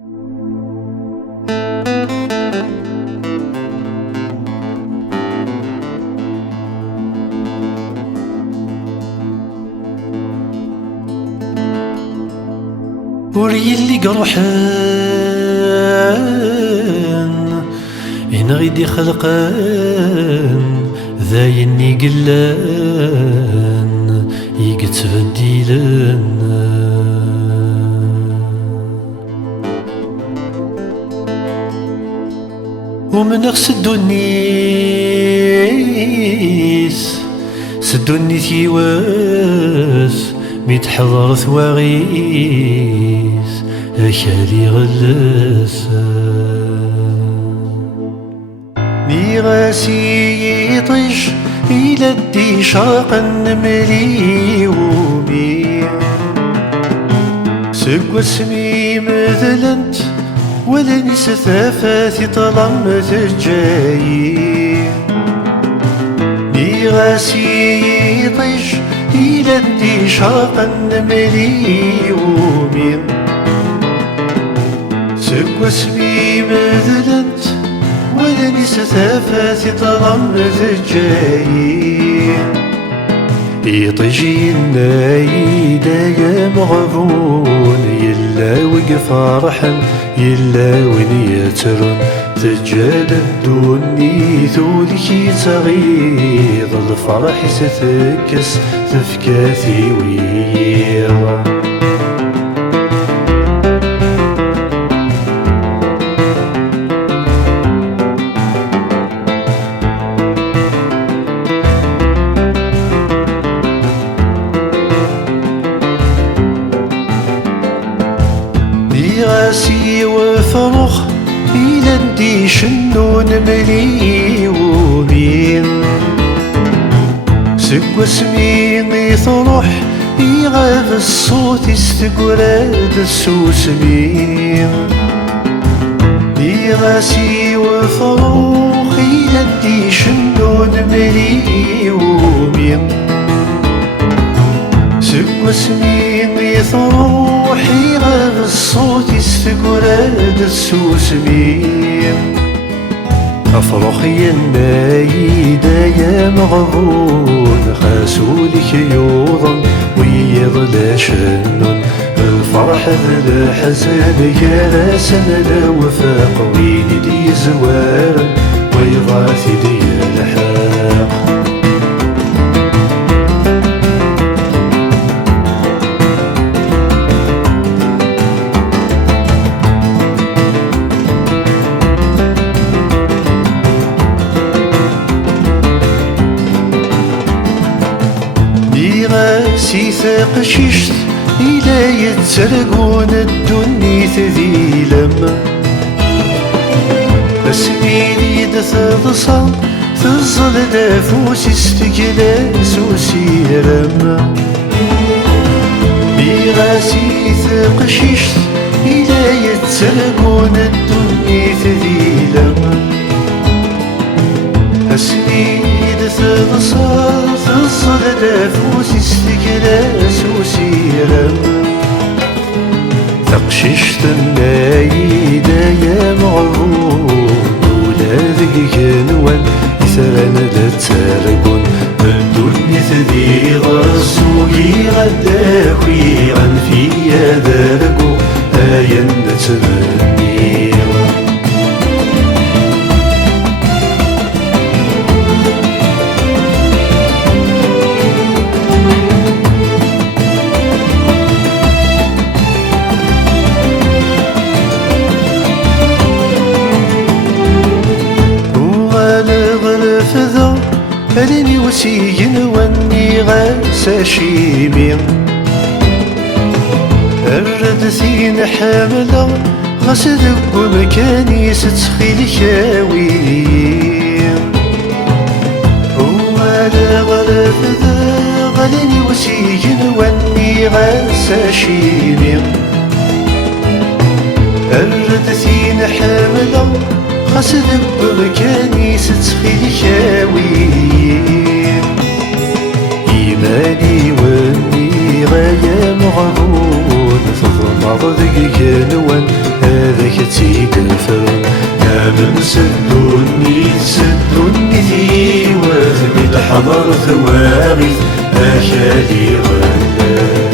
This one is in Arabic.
وري اللي قروحان إن غيدي خلقان ذايني قلان يقتبديلان ومن سدو النيس سدو النيس يواس ميتحضر ثواغيس أكالي غلاسا ميغاسي يطيش إلى الدي شاقا نملي ومي سقوى اسمي مثلنت ولا نسى ثافاثي طلم تجاي ميغاسي يطيش إلى الدي شاقا نملي ومي سقوى اسمي مثلنت ولا نسى ثافاثي طلم تجاي يطيجي النايدة يا مغبون يلا وقف فرحا يلا وين يترن تجال الدني ذولك تغيظ الفرح ستكس تفكاثي ويض راسي وفرخ إلى ندي شنو نملي وبين سقوى اسمي ثروح يغاب الصوت يستقراد السوسمين راسي وفرخ إلى ندي شنو نملي وبين سقوى اسمي ثروح يغاب الصوت يستقراد السوسمين أفرخ يا النايدة يا مغبون خاسولك يوضن ويضل شنون الفرح ذا الحزن يا راسن الوفاق وين دي زوار ويضاثي دي الحاق راسي ثاق شيشت إلا يتسرقون الدنيا ذي لما اسمي تضصى تظل دافوس استقلاس وسيرما راسي ثاق شيشت إلا يتسرقون الدنيا ذي لما اسمي تضصى تظل دافوس استقلاس وسيرما تقششت النايدة يا مغبون ولادك كنوان يثران ذا تسارقون الدنيا ذي غرسوي غداوي غن فيا ذارقو آيا نتمني أليني وسيين واني غاسا شيمين الردثين حاملة غسدك ومكاني ستخيل خاويين وعلى غرف ذا غليني وسيين واني غاسا شيمين الردثين حاملة غسدك ومكاني ستخيل خاويين إيماني واني غاية مغبون تضمض ذيك كنوان سدوني ثيوات من الحضر ثواغث أكادي غلال